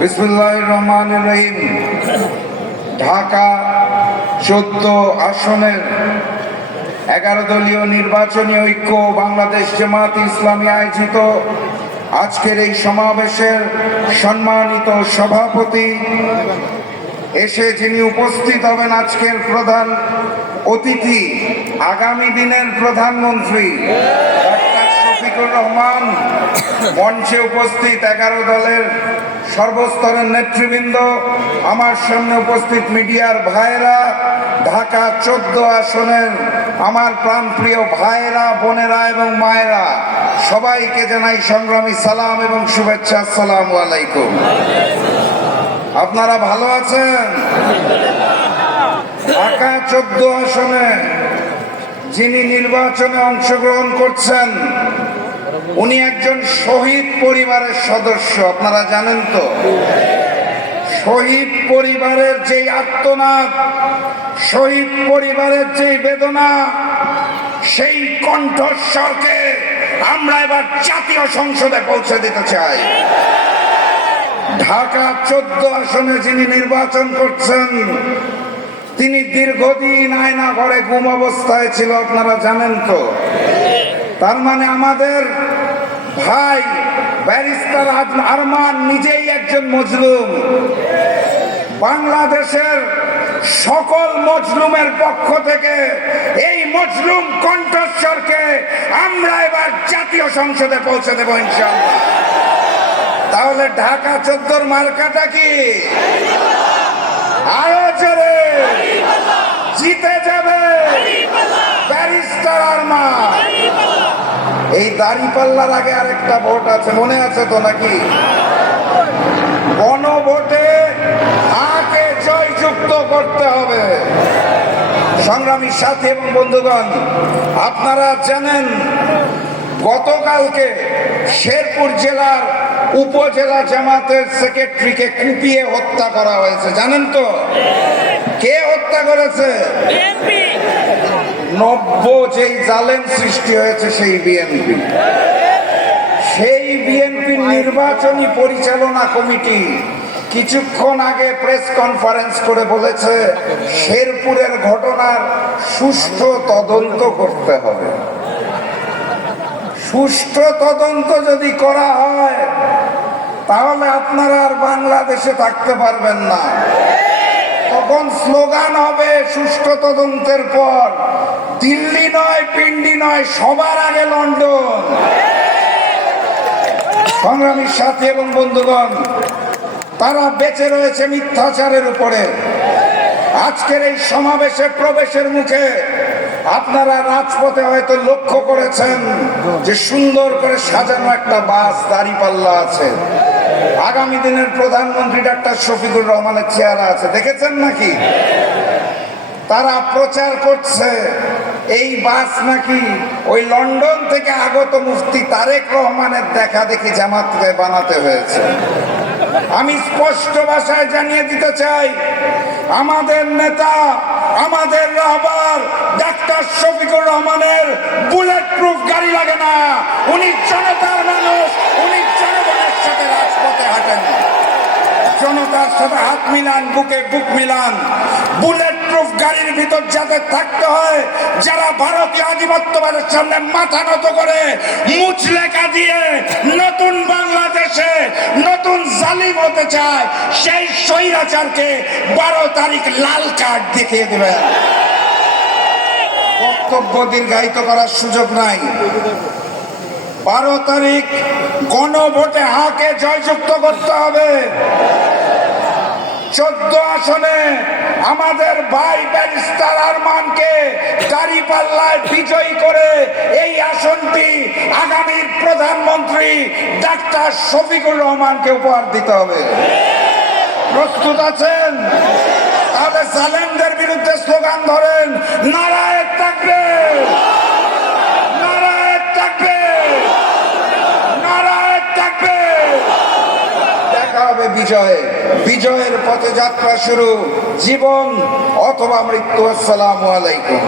বিসমিল্লাহির রহমানির রহিম। ঢাকা 14 আসনের 11 দলীয় নির্বাচনী ঐক্য বাংলাদেশ জামায়াতে ইসলামী আয়োজিত আজকের এই সমাবেশের সম্মানিত সভাপতি, এসে যিনি উপস্থিত হবেন আজকের প্রধান অতিথি, আগামী দিনের প্রধানমন্ত্রী ডাক্তার শফিকুর রহমান, মঞ্চে উপস্থিত 11 দলের সর্বস্তরের নেতৃবৃন্দ, আমার সামনে উপস্থিত মিডিয়ার ভাইয়েরা, ঢাকা 14 আসনের আমার প্রাণপ্রিয় ভাইয়েরা, বোনেরা এবং মায়েরা, সবাইকে জানাই সংগ্রামী সালাম এবং শুভেচ্ছা। আসসালামু আলাইকুম। আপনারা ভালো আছেন? ঢাকা 14 আসনে যিনি নির্বাচনে অংশগ্রহণ করছেন উনি একজন শহীদ পরিবারের সদস্য। আপনারা জানেন তো, শহীদ পরিবারের যেই আর্তনাদ, শহীদ পরিবারের যেই বেদনা, সেই কণ্ঠস্বরকে আমরা এবার জাতীয় সংসদে পৌঁছে দিতে চাই। ঢাকা 14 আসনে যিনি নির্বাচন করছেন তিনি দীর্ঘদিন আয়না ঘরে গুম অবস্থায় ছিল। আপনারা জানেন তো, তার মানে আমাদের ভাই ব্যারিস্টার আরমান নিজেই একজন মজলুম। বাংলাদেশের সকল মজলুমের পক্ষ থেকে এই মজলুম কণ্ঠস্বরকে আমরা এবার জাতীয় সংসদে পৌঁছে দেব ইনশাআল্লাহ। তাহলে ঢাকা 14 মার্কাটা কি? আরো জোরে জিতে যাবে ব্যারিস্টার আরমান। এই দাঁড়িপাল্লার আগে আরেকটা ভোট আছে, মনে আছে তো নাকি? গণভোটে হাকে জয়যুক্ত করতে হবে। সংগ্রামী সাথী এবং বন্ধুগণ, আপনারা জানেন গতকালকে শেরপুর জেলার উপজেলা জামাতের সেক্রেটারিকে কুপিয়ে হত্যা করা হয়েছে। জানেন তো কে হত্যা করেছে? নব্য যেই জালেম সৃষ্টি হয়েছে সেই বিএনপি। সেই বিএনপির নির্বাচনী পরিচালনা কমিটি কিছুক্ষণ আগে প্রেস কনফারেন্স করে বলেছে শেরপুরের ঘটনার সুষ্ঠু তদন্ত করতে হবে। সুষ্ঠু তদন্ত যদি করা হয় তাহলে আপনারা আর বাংলাদেশে থাকতে পারবেন না। তখন স্লোগান হবে সুষ্ঠু তদন্তের পর দিল্লি নয়, পিন্ডি নয়, সবার আগে লন্ডন। সংগ্রামীর সাথী এবং বন্ধুগণ, তারা বেঁচে রয়েছে মিথ্যাচারের উপরে। আজকের এই সমাবেশে প্রবেশের মুখে আপনারা রাজপথে হয়তো লক্ষ্য করেছেন যে সুন্দর করে সাজানো একটা বাস দাঁড়িপাল্লা আছে। আগামী দিনের প্রধানমন্ত্রী ডাক্তার শফিকুর রহমানের চেহারা আছে, দেখেছেন নাকি? তারা প্রচার করছে এই বাস নাকি ওই লন্ডন থেকে আগত মুফতি তারেক রহমানের দেখা দেখি জামাতকে বানাতে হয়েছে। আমি স্পষ্ট ভাষায় জানিয়ে দিতে চাই, আমাদের নেতা, আমাদের রাহবার ডাক্তার শফিকুর রহমানের বুলেট প্রুফ গাড়ি লাগে না। উনি জনতার মানুষ, উনি জনগণের সাথে রাজপথে হাঁটেন, জনতার সাথে হাত মিলান, বুকে বুক মিলান। বুলেট প্রুফ গাড়ির ভিতর যাদের থাকতে হয়, যারা ভারতীয় আধিপত্যবাদের সামনে মাথা নত করে মুচলেখা দিয়ে নতুন বাংলাদেশে নতুন জালিম হতে চায়, সেই স্বৈরাচারকে 12 তারিখ লাল কার্ড দেখিয়ে দেবেন। বক্তব্য দীর্ঘায়িত করার সুযোগ নাই। 12 তারিখ গণভোটে হাকে জয়যুক্ত করতে হবে। 14 আসনে আমাদের ভাই ব্যারিস্টার আরমানকে দাঁড়িপাল্লায় বিজয়ী করে এই আসনটি আগামীর প্রধানমন্ত্রী ডাক্তার শফিকুর রহমানকে উপহার দিতে হবে। প্রস্তুত আছেন? তাহলে জালেমদের বিরুদ্ধে স্লোগান ধরেন, নারায়ে তাকবীর, নারায়ে তাকবীর, নারায়ে তাকবীর। দেখা হবে বিজয়ে। বিজয়ের পথে যাত্রা শুরু, জীবন অথবা মৃত্যু। আসসালামু আলাইকুম।